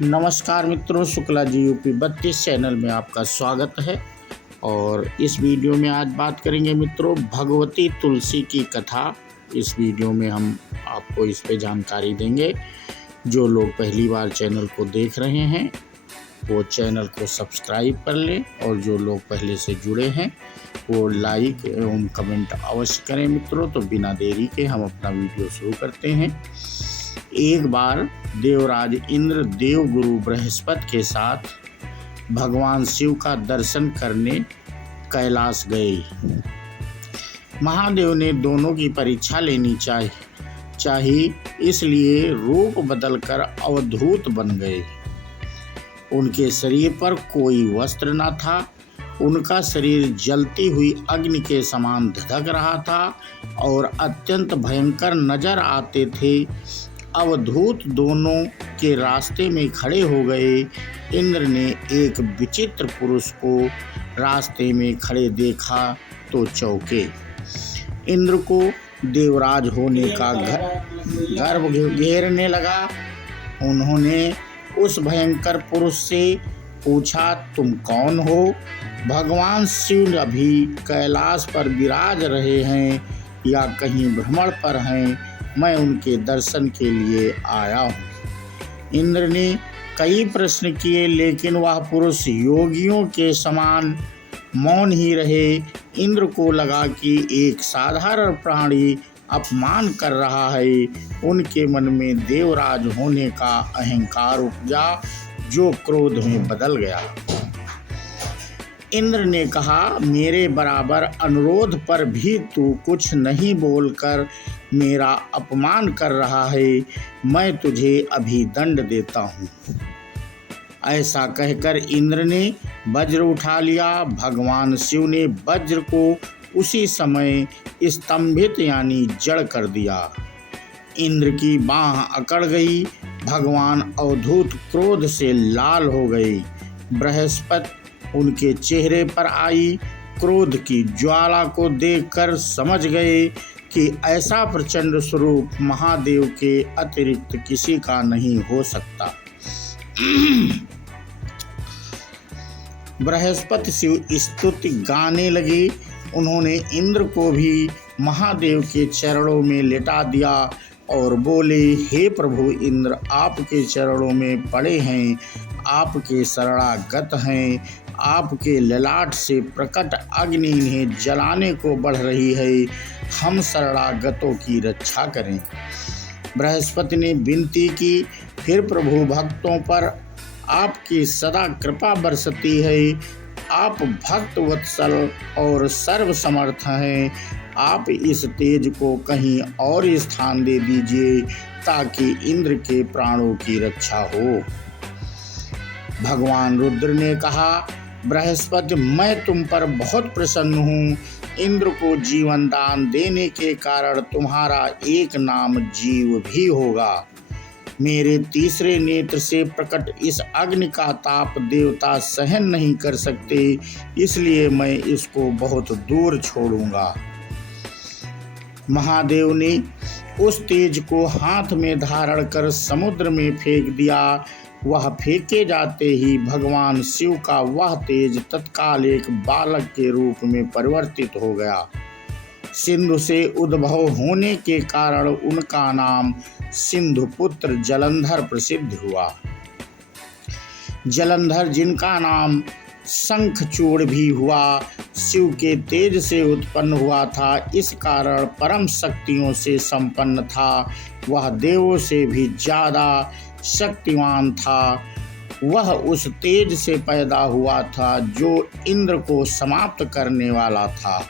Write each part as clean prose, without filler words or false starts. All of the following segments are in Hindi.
नमस्कार मित्रों, शुक्ला जी यूपी 32 चैनल में आपका स्वागत है। और इस वीडियो में आज बात करेंगे मित्रों भगवती तुलसी की कथा। इस वीडियो में हम आपको इस पे जानकारी देंगे। जो लोग पहली बार चैनल को देख रहे हैं वो चैनल को सब्सक्राइब कर लें, और जो लोग पहले से जुड़े हैं वो लाइक एवं कमेंट अवश्य करें मित्रों। तो बिना देरी के हम अपना वीडियो शुरू करते हैं। एक बार देवराज इंद्र देवगुरु बृहस्पति के साथ भगवान शिव का दर्शन करने कैलाश गए। महादेव ने दोनों की परीक्षा लेनी चाहिए, इसलिए रूप बदलकर अवधूत बन गए। उनके शरीर पर कोई वस्त्र न था। उनका शरीर जलती हुई अग्नि के समान धधक रहा था और अत्यंत भयंकर नजर आते थे। अवधूत दोनों के रास्ते में खड़े हो गए। इंद्र ने एक विचित्र पुरुष को रास्ते में खड़े देखा तो चौंके। इंद्र को देवराज होने का गर्व घेरने लगा। उन्होंने उस भयंकर पुरुष से पूछा, तुम कौन हो? भगवान शिव अभी कैलाश पर विराज रहे हैं या कहीं भ्रमण पर हैं? मैं उनके दर्शन के लिए आया हूँ। इंद्र ने कई प्रश्न किए, लेकिन वह पुरुष योगियों के समान मौन ही रहे। इंद्र को लगा कि एक साधारण प्राणी अपमान कर रहा है। उनके मन में देवराज होने का अहंकार उपजा, जो क्रोध में बदल गया। इंद्र ने कहा, मेरे बराबर अनुरोध पर भी तू कुछ नहीं बोलकर मेरा अपमान कर रहा है। मैं तुझे अभी दंड देता हूँ। ऐसा कहकर इंद्र ने वज्र उठा लिया। भगवान शिव ने वज्र को उसी समय स्तंभित यानी जड़ कर दिया। इंद्र की बाँह अकड़ गई। भगवान अवधूत क्रोध से लाल हो गए। बृहस्पति उनके चेहरे पर आई क्रोध की ज्वाला को देखकर समझ गए कि ऐसा प्रचंड स्वरूप महादेव के अतिरिक्त किसी का नहीं हो सकता। बृहस्पति शिव स्तुति गाने लगे। उन्होंने इंद्र को भी महादेव के चरणों में लिटा दिया और बोले, हे प्रभु इंद्र, आपके चरणों में पड़े हैं, आपके शरणागत हैं। आपके ललाट से प्रकट अग्नि इन्हें जलाने को बढ़ रही है। हम शरणागतों की रक्षा करें। बृहस्पति ने विनती की, फिर प्रभु भक्तों पर आपकी सदा कृपा बरसती है। आप भक्त वत्सल और सर्वसमर्थ हैं। आप इस तेज को कहीं और स्थान दे दीजिए ताकि इंद्र के प्राणों की रक्षा हो। भगवान रुद्र ने कहा, बृहस्पति, मैं तुम पर बहुत प्रसन्न हूँ। इंद्र को जीवन दान देने के कारण तुम्हारा एक नाम जीव भी होगा। मेरे तीसरे नेत्र से प्रकट इस अग्नि का ताप देवता सहन नहीं कर सकते, इसलिए मैं इसको बहुत दूर छोड़ूंगा। महादेव ने उस तेज को हाथ में धारण कर समुद्र में फेंक दिया। वह फेंके जाते ही भगवान शिव का वह तेज तत्काल एक बालक के रूप में परिवर्तित हो गया। सिंधु से उद्भव होने के कारण उनका नाम सिंधुपुत्र जलंधर प्रसिद्ध हुआ। जलंधर, जिनका नाम शंखचूड़ भी हुआ, शिव के तेज से उत्पन्न हुआ था। इस कारण परम शक्तियों से संपन्न था। वह देवों से भी ज्यादा शक्तिमान था। वह उस तेज से पैदा हुआ था जो इंद्र को समाप्त करने वाला था।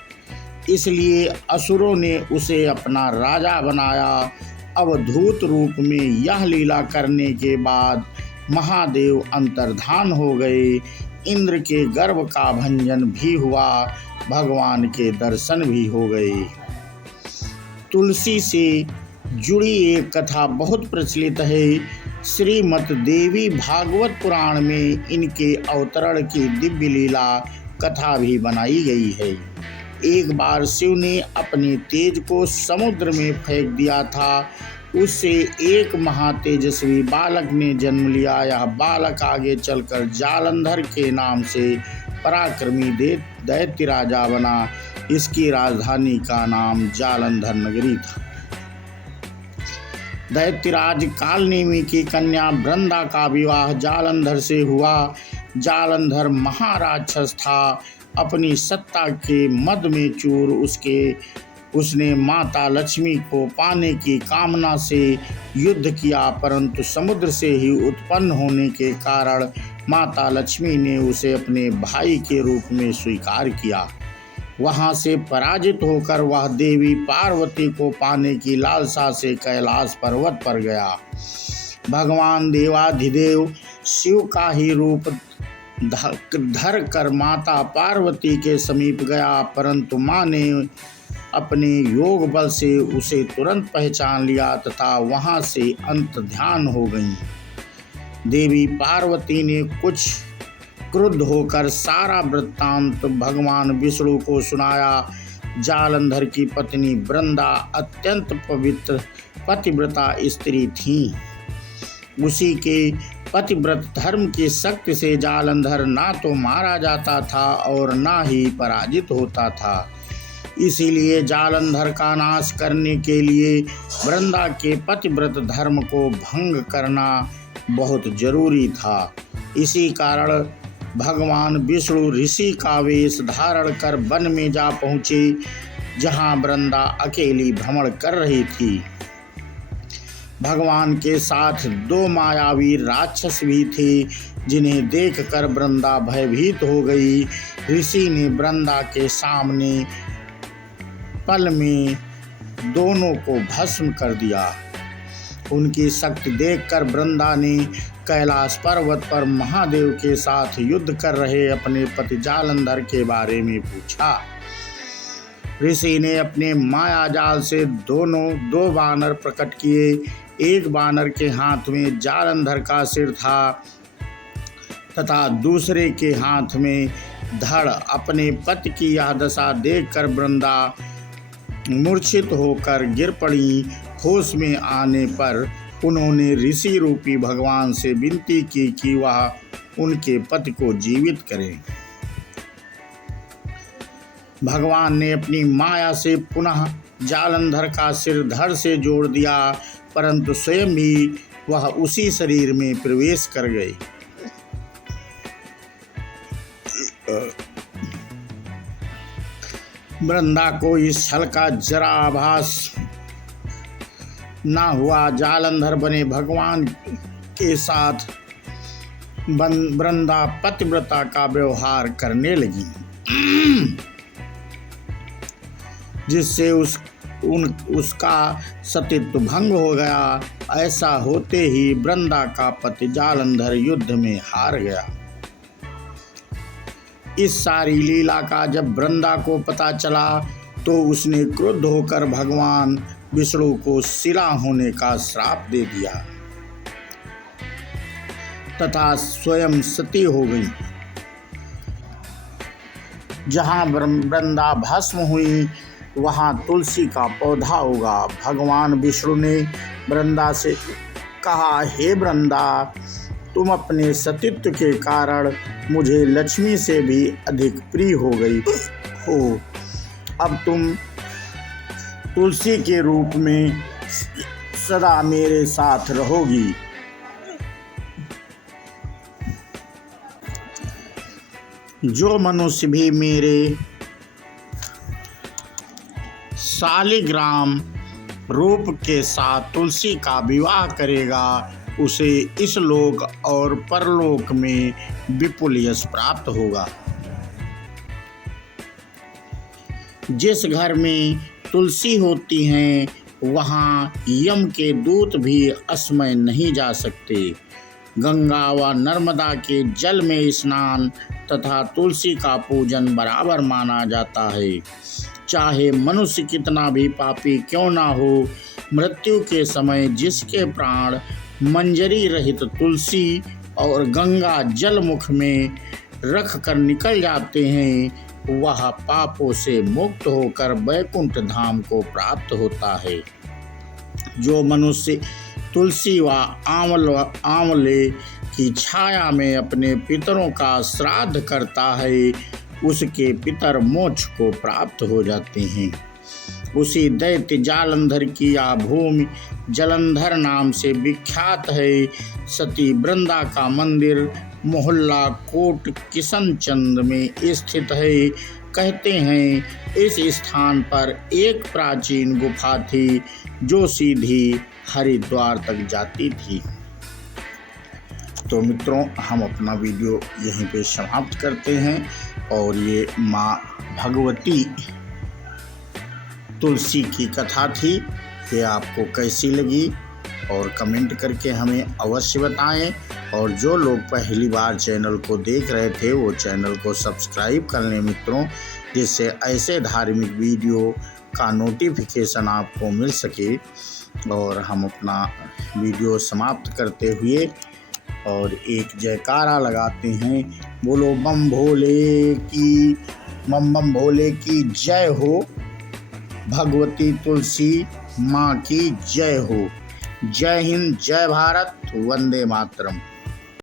इसलिए असुरों ने उसे अपना राजा बनाया। अवधूत रूप में यह लीला करने के बाद महादेव अंतर्धान हो गए। इंद्र के गर्भ का भंजन भी हुआ। भगवान के दर्शन भी हो गए। तुलसी से जुड़ी एक कथा बहुत प्रचलित है। श्रीमद् देवी भागवत पुराण में इनके अवतरण की दिव्य लीला कथा भी बनाई गई है। एक बार शिव ने अपने तेज को समुद्र में फेंक दिया था। उससे एक महातेजस्वी बालक ने जन्म लिया। यह बालक आगे चलकर जालंधर के नाम से पराक्रमी दैत्य राजा बना। इसकी राजधानी का नाम जालंधर नगरी था। दैत्यराज कालनेमी की कन्या वृंदा का विवाह जालंधर से हुआ। जालंधर महाराक्षस था। अपनी सत्ता के मद में चूर उसने माता लक्ष्मी को पाने की कामना से युद्ध किया, परंतु समुद्र से ही उत्पन्न होने के कारण माता लक्ष्मी ने उसे अपने भाई के रूप में स्वीकार किया। वहां से पराजित होकर वह देवी पार्वती को पाने की लालसा से कैलाश पर्वत पर गया। भगवान देवाधिदेव शिव का ही रूप धर कर माता पार्वती के समीप गया, परंतु मां ने अपने योग बल से उसे तुरंत पहचान लिया तथा वहां से अंत ध्यान हो गई। देवी पार्वती ने कुछ क्रुद्ध होकर सारा वृत्तांत भगवान विष्णु को सुनाया। जालंधर की पत्नी वृंदा अत्यंत पवित्र पतिव्रता स्त्री थी। उसी के पतिव्रत धर्म की शक्ति से जालंधर ना तो मारा जाता था और ना ही पराजित होता था। इसीलिए जालंधर का नाश करने के लिए वृंदा के पतिव्रत धर्म को भंग करना बहुत जरूरी था। इसी कारण भगवान विष्णु ऋषि का वेश धारण कर वन में जा पहुँचे, जहाँ वृंदा अकेली भ्रमण कर रही थी। भगवान के साथ दो मायावी राक्षस भी थे, जिन्हें देखकर वृंदा भयभीत हो गई। ऋषि ने वृंदा के सामने पल में दोनों को भस्म कर दिया। उनकी शक्ति देखकर वृंदा ने कैलाश पर्वत पर महादेव के साथ युद्ध कर रहे अपने पति जालंधर के बारे में पूछा। ऋषि ने अपने माया जाल से दो बानर प्रकट किए। एक बानर के हाथ में जालंधर का सिर था तथा दूसरे के हाथ में धड़। अपने पति की यह दशा देखकर वृंदा मूर्छित होकर गिर पड़ी। होश में आने पर उन्होंने ऋषि रूपी भगवान से विनती की कि वह उनके पति को जीवित करें। भगवान ने अपनी माया से पुनः जालंधर का सिर धड़ से जोड़ दिया, परंतु स्वयं भी वह उसी शरीर में प्रवेश कर गए। वृंदा को इस छल का जरा आभास ना हुआ। जालंधर बने भगवान के साथ वृंदा पतिव्रता का व्यवहार करने लगी, जिससे उसका सतीत्व भंग हो गया। ऐसा होते ही वृंदा का पति जालंधर युद्ध में हार गया। इस सारी लीला का जब वृंदा को पता चला तो उसने क्रुद्ध होकर भगवान विष्णु को शिला होने का श्राप दे दिया तथा स्वयं सती हो गई। जहाँ वृंदा भस्म हुई वहाँ तुलसी का पौधा उगा। भगवान विष्णु ने वृंदा से कहा, हे वृंदा, तुम अपने सतीत्व के कारण मुझे लक्ष्मी से भी अधिक प्रिय हो गई हो। अब तुम तुलसी के रूप में सदा मेरे साथ रहोगी। जो मनुष्य भी मेरे शालिग्राम रूप के साथ तुलसी का विवाह करेगा, उसे इस लोक और परलोक में विपुल यश प्राप्त होगा। जिस घर में तुलसी होती हैं वहाँ यम के दूत भी असमय नहीं जा सकते। गंगा व नर्मदा के जल में स्नान तथा तुलसी का पूजन बराबर माना जाता है। चाहे मनुष्य कितना भी पापी क्यों ना हो, मृत्यु के समय जिसके प्राण मंजरी रहित तुलसी और गंगा जल मुख में रख कर निकल जाते हैं, वह पापों से मुक्त होकर वैकुंठ धाम को प्राप्त होता है। जो मनुष्य तुलसी व आंवले की छाया में अपने पितरों का श्राद्ध करता है, उसके पितर मोक्ष को प्राप्त हो जाते हैं। उसी दैत्य जालंधर की यह भूमि जलंधर नाम से विख्यात है। सती वृंदा का मंदिर मोहल्ला कोट किशनचंद में स्थित है। कहते हैं इस स्थान पर एक प्राचीन गुफा थी जो सीधी हरिद्वार तक जाती थी। तो मित्रों, हम अपना वीडियो यहीं पे समाप्त करते हैं और ये माँ भगवती तुलसी की कथा थी। ये आपको कैसी लगी और कमेंट करके हमें अवश्य बताएं। और जो लोग पहली बार चैनल को देख रहे थे वो चैनल को सब्सक्राइब कर लें मित्रों, जिससे ऐसे धार्मिक वीडियो का नोटिफिकेशन आपको मिल सके। और हम अपना वीडियो समाप्त करते हुए और एक जयकारा लगाते हैं, बोलो बम बम भोले की जय हो, भगवती तुलसी माँ की जय हो। जय हिंद, जय भारत, वंदे मातरम।